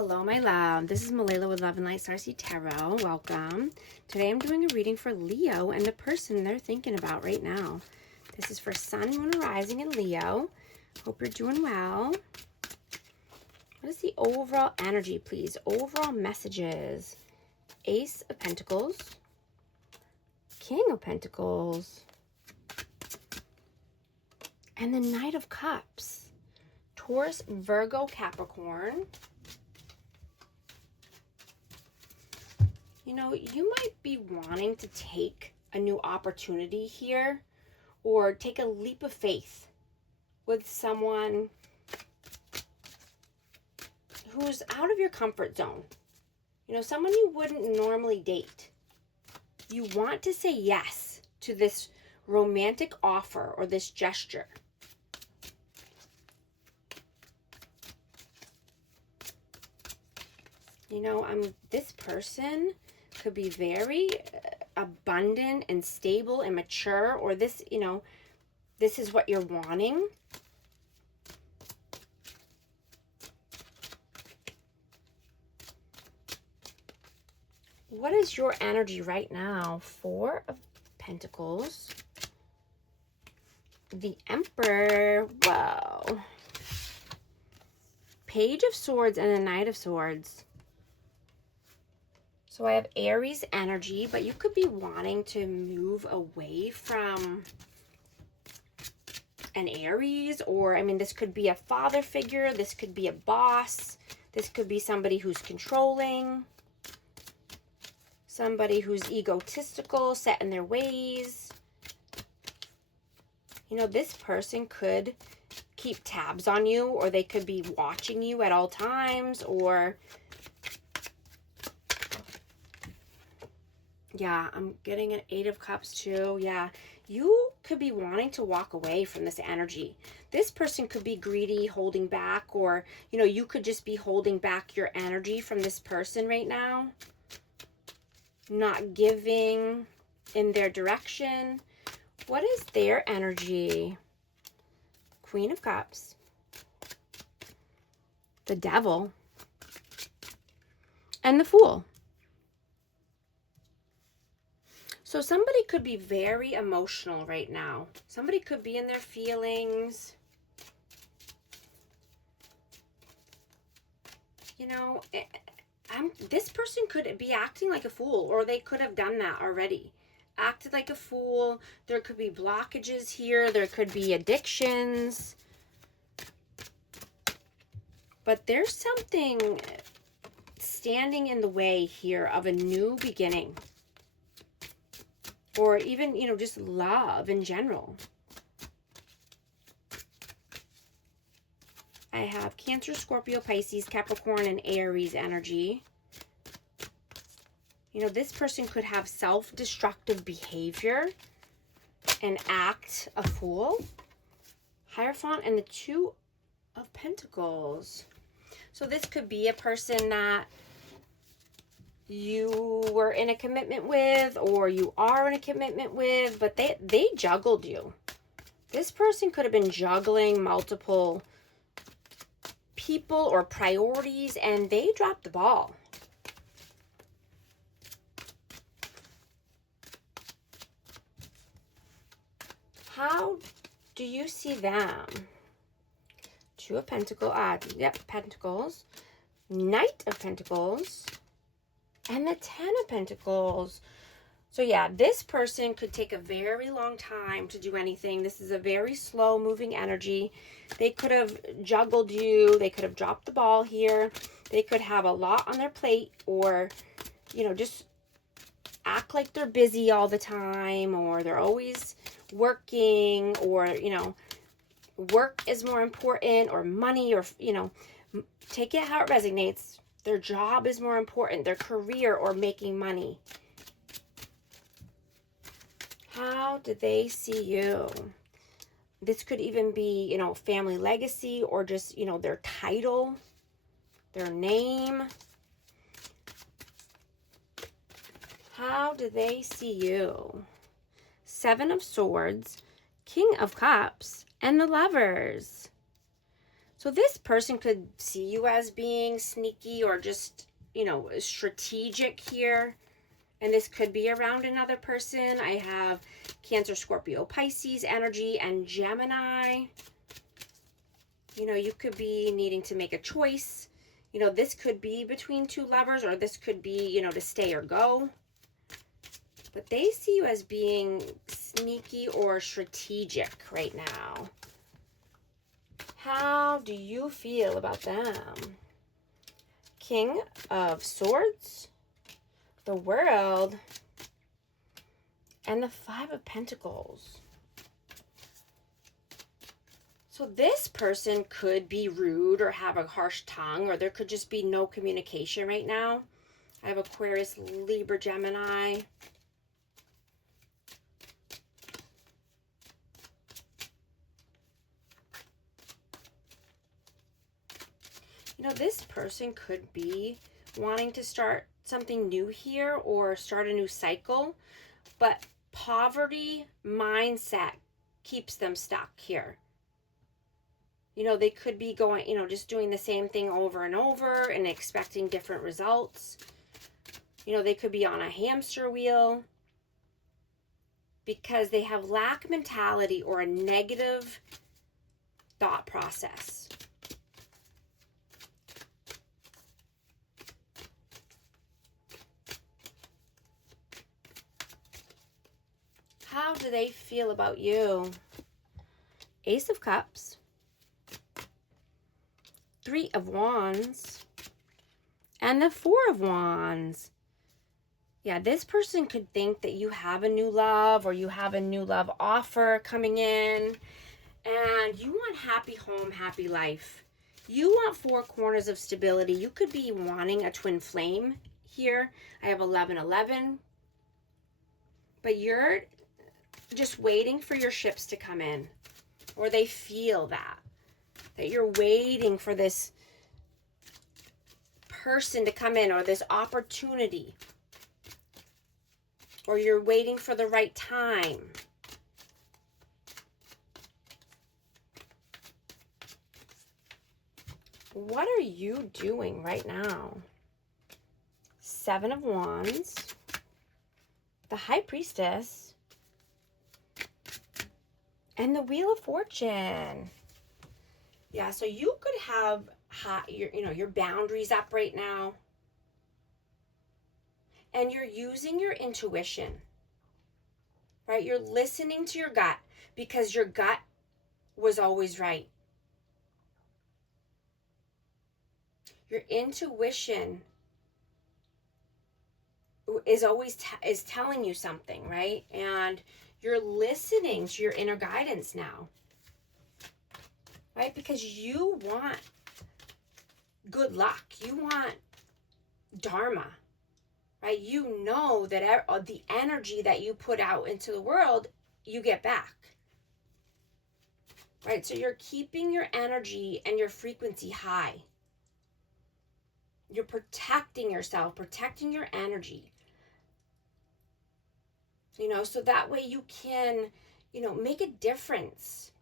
Hello, my love. This is Malayla with Love and Light Starseed Tarot. Welcome. Today I'm doing a reading for Leo and the person they're thinking about right now. This is for Sun, Moon, and Rising in Leo. Hope you're doing well. What is the overall energy, please? Overall messages. Ace of Pentacles. King of Pentacles. And the Knight of Cups. Taurus, Virgo, Capricorn. You know, you might be wanting to take a new opportunity here or take a leap of faith with someone who's out of your comfort zone. You know, someone you wouldn't normally date. You want to say yes to this romantic offer or this gesture. You know, this person could be very abundant and stable and mature, or this, you know, this is what you're wanting. What is your energy right now? Four of Pentacles. The Emperor. Whoa. Page of Swords and the Knight of Swords. So I have Aries energy, but you could be wanting to move away from an Aries, or, I mean, this could be a father figure. This could be a boss. This could be somebody who's controlling. Somebody who's egotistical, set in their ways. You know, this person could keep tabs on you, or they could be watching you at all times, or... Yeah, I'm getting an Eight of Cups too. Yeah, you could be wanting to walk away from this energy. This person could be greedy, holding back, or, you know, you could just be holding back your energy from this person right now. Not giving in their direction. What is their energy? Queen of Cups. The Devil. And the Fool. So somebody could be very emotional right now. Somebody could be in their feelings. You know, this person could be acting like a fool, or they could have done that already. Acted like a fool. There could be blockages here. There could be addictions. But there's something standing in the way here of a new beginning. Or even, you know, just love in general. I have Cancer, Scorpio, Pisces, Capricorn, and Aries energy. You know, this person could have self-destructive behavior and act a fool. Hierophant and the Two of Pentacles. So this could be a person that you were in a commitment with, or you are in a commitment with, but they juggled you. This person could have been juggling multiple people or priorities, and they dropped the ball. How do you see them? Two of Pentacles. Pentacles. Knight of Pentacles. And the Ten of Pentacles. So yeah, this person could take a very long time to do anything. This is a very slow moving energy. They could have juggled you. They could have dropped the ball here. They could have a lot on their plate, or, you know, just act like they're busy all the time, or they're always working, or, you know, work is more important, or money, or, you know, take it how it resonates. Their job is more important, their career, or making money. How do they see you? This could even be, you know, family legacy, or just, you know, their title, their name. How do they see you? Seven of Swords, King of Cups, and the Lovers. So this person could see you as being sneaky or just, strategic here. And this could be around another person. I have Cancer, Scorpio, Pisces energy, and Gemini. You could be needing to make a choice. This could be between two lovers, or this could be, to stay or go. But they see you as being sneaky or strategic right now. How do you feel about them? King of Swords, the World, and the Five of Pentacles. So this person could be rude or have a harsh tongue, or there could just be no communication right now. I have Aquarius, Libra, Gemini. This person could be wanting to start something new here or start a new cycle, but poverty mindset keeps them stuck here. They could be going, just doing the same thing over and over and expecting different results. They could be on a hamster wheel because they have lack mentality or a negative thought process. How do they feel about you? Ace of Cups, Three of Wands, and the Four of Wands. Yeah, this person could think that you have a new love or you have a new love offer coming in, and you want happy home, happy life. You want four corners of stability. You could be wanting a twin flame here. I have 1111, but you're just waiting for your ships to come in, or they feel that you're waiting for this person to come in or this opportunity, or you're waiting for the right time. What are you doing right now? Seven of Wands, the High Priestess, and the Wheel of Fortune. Yeah, so you could have your boundaries up right now. And you're using your intuition. Right? You're listening to your gut because your gut was always right. Your intuition is always is telling you something, right? And you're listening to your inner guidance now, right? Because you want good luck. You want dharma, right? You know that the energy that you put out into the world, you get back, right? So you're keeping your energy and your frequency high. You're protecting yourself, protecting your energy. So that way you can, make a difference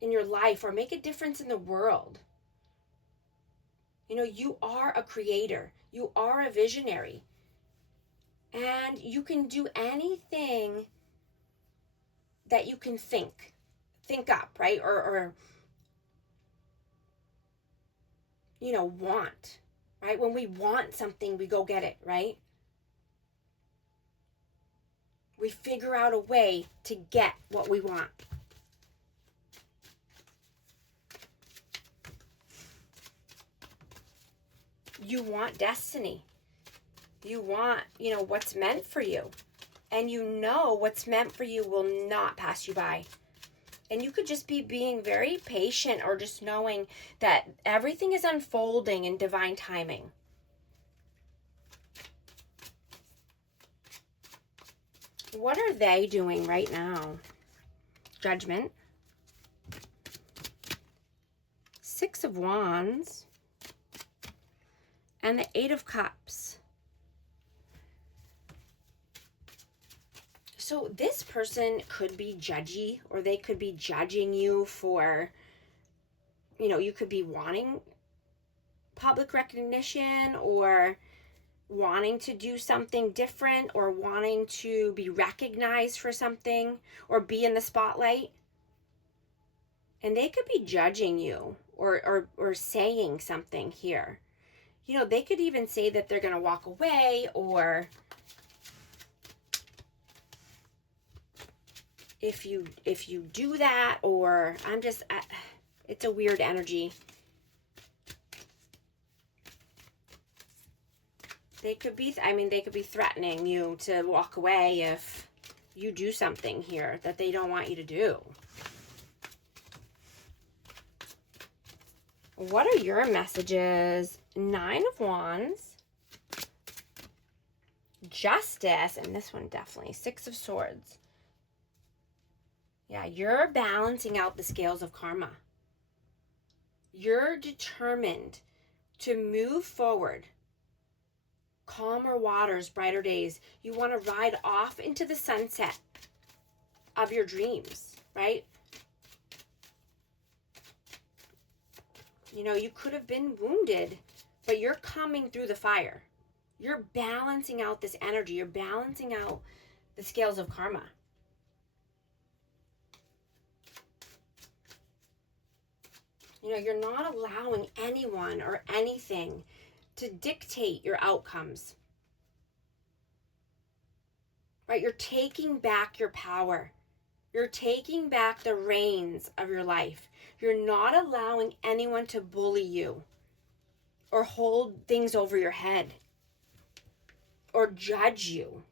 in your life or make a difference in the world. You are a creator. You are a visionary. And you can do anything that you can think up, right? Or want, right? When we want something, we go get it, right? We figure out a way to get what we want. You want destiny. You want, what's meant for you. And what's meant for you will not pass you by. And you could just be being very patient or just knowing that everything is unfolding in divine timing. What are they doing right now? Judgment. Six of Wands. And the Eight of Cups. So this person could be judgy, or they could be judging you for, you could be wanting public recognition, or wanting to do something different, or wanting to be recognized for something, or be in the spotlight. And they could be judging you, or saying something here. They could even say that they're going to walk away, or if you do that, or it's a weird energy. They could be threatening you to walk away if you do something here that they don't want you to do. What are your messages? 9 of Wands, Justice, and this one definitely, 6 of Swords. Yeah, you're balancing out the scales of karma. You're determined to move forward. Calmer waters, brighter days. You want to ride off into the sunset of your dreams, right? You could have been wounded, but you're coming through the fire. You're balancing out this energy. You're balancing out the scales of karma. You're not allowing anyone or anything to dictate your outcomes. Right? You're taking back your power. You're taking back the reins of your life. You're not allowing anyone to bully you, or hold things over your head, or judge you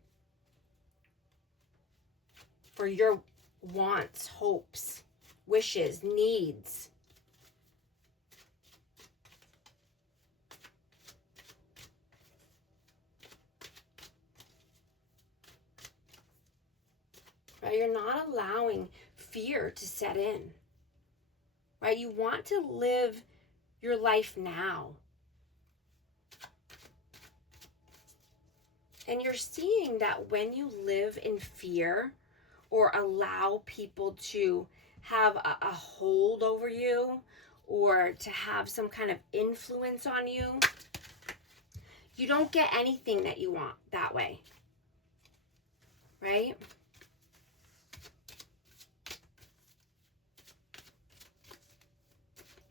for your wants, hopes, wishes, needs. Right? You're not allowing fear to set in. Right? You want to live your life now. And you're seeing that when you live in fear, or allow people to have a hold over you, or to have some kind of influence on you, you don't get anything that you want that way. Right?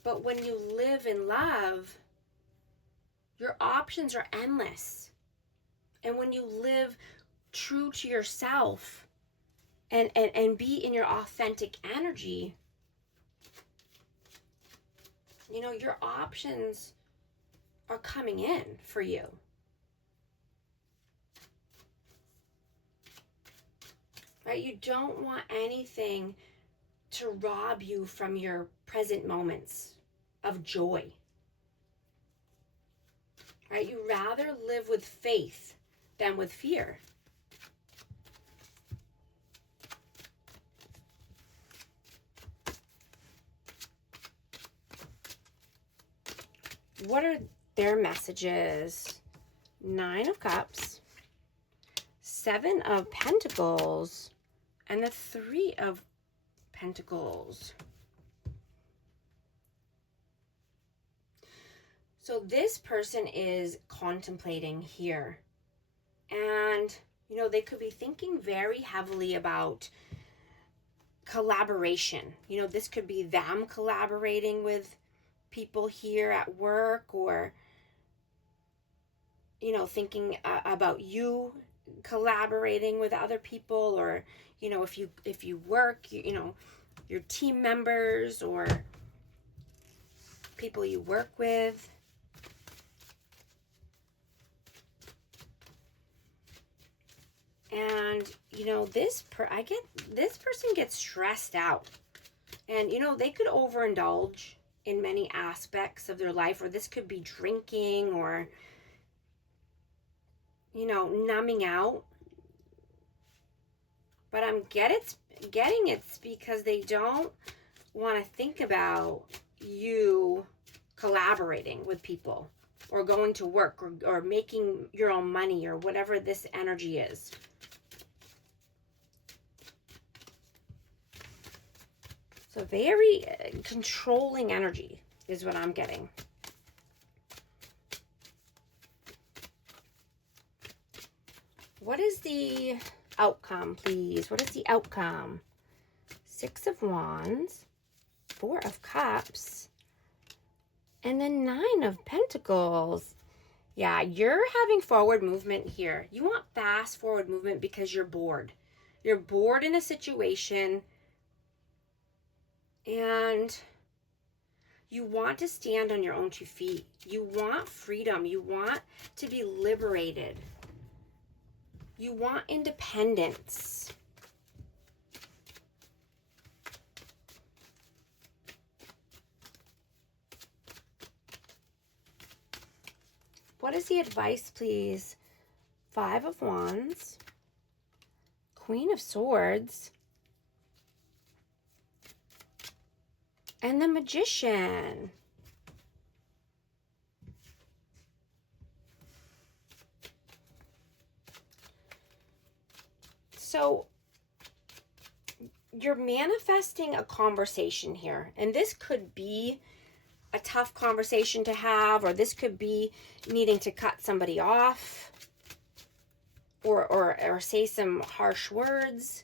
But when you live in love, your options are endless. And when you live true to yourself and be in your authentic energy, your options are coming in for you. Right? You don't want anything to rob you from your present moments of joy. Right? You rather live with faith than with fear. What are their messages? 9 of Cups, 7 of Pentacles, and the 3 of Pentacles. So this person is contemplating here. And, they could be thinking very heavily about collaboration. This could be them collaborating with people here at work, or, thinking about you collaborating with other people, or, if you work, your team members or people you work with. And, this person gets stressed out. And, they could overindulge in many aspects of their life, or this could be drinking, or, numbing out. But I'm getting it's because they don't want to think about you collaborating with people, or going to work, or making your own money, or whatever this energy is. So very controlling energy. is what I'm getting. What is the outcome, please? What is the outcome? 6 of Wands, 4 of Cups, and then 9 of Pentacles. Yeah, you're having forward movement here. You want fast forward movement because you're bored. You're bored in a situation and you want to stand on your own 2 feet. You want freedom. You want to be liberated. You want independence. What is the advice, please? 5 of Wands, Queen of Swords, and the Magician. So you're manifesting a conversation here, and this could be a tough conversation to have, or this could be needing to cut somebody off or say some harsh words.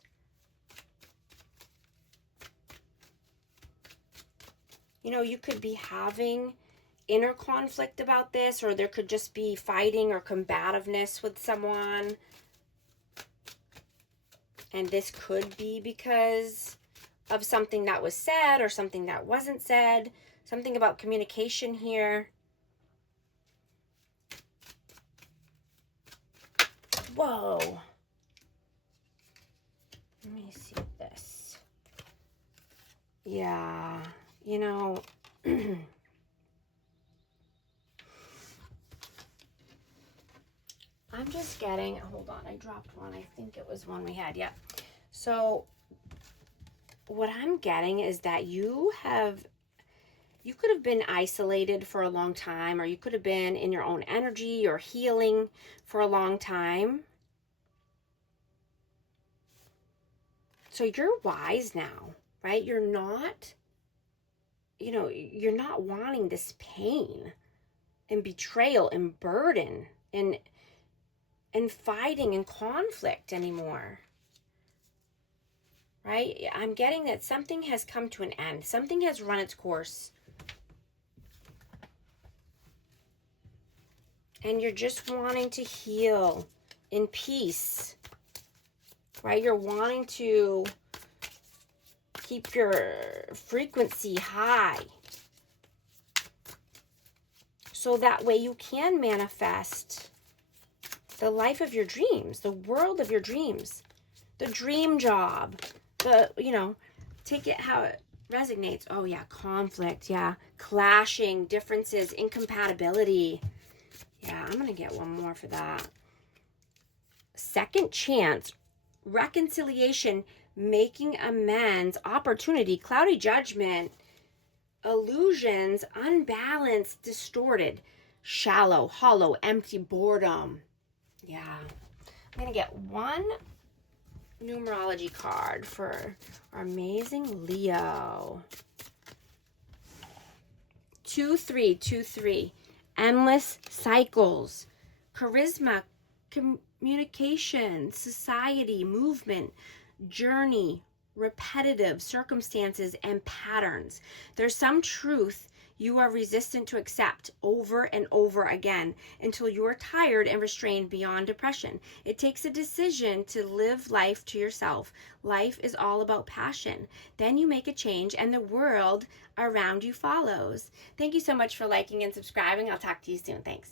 You know, you could be having inner conflict about this, or there could just be fighting or combativeness with someone. And this could be because of something that was said or something that wasn't said. Something about communication here. Whoa. Let me see this. Yeah, you know, I'm just getting, hold on, I dropped one. I think it was one we had. Yeah. So what I'm getting is that you could have been isolated for a long time, or you could have been in your own energy or healing for a long time. So you're wise now, right? You're not, you know, you're not wanting this pain and betrayal and burden and fighting and conflict anymore. Right? I'm getting that something has come to an end. Something has run its course. And you're just wanting to heal in peace. Right? You're wanting to keep your frequency high. So that way you can manifest the life of your dreams, the world of your dreams, the dream job, you know, take it how it resonates. Oh yeah, conflict, yeah, clashing, differences, incompatibility. Yeah, I'm gonna get one more for that. Second chance, reconciliation, making amends, opportunity, cloudy judgment, illusions, unbalanced, distorted, shallow, hollow, empty, boredom. Yeah, I'm gonna get one numerology card for our amazing Leo. 2-3, endless cycles, charisma, communication, society, movement, journey, repetitive circumstances, and patterns. There's some truth you are resistant to accept over and over again until you are tired and restrained beyond depression. It takes a decision to live life to yourself. Life is all about passion. Then you make a change and the world around you follows. Thank you so much for liking and subscribing. I'll talk to you soon. Thanks.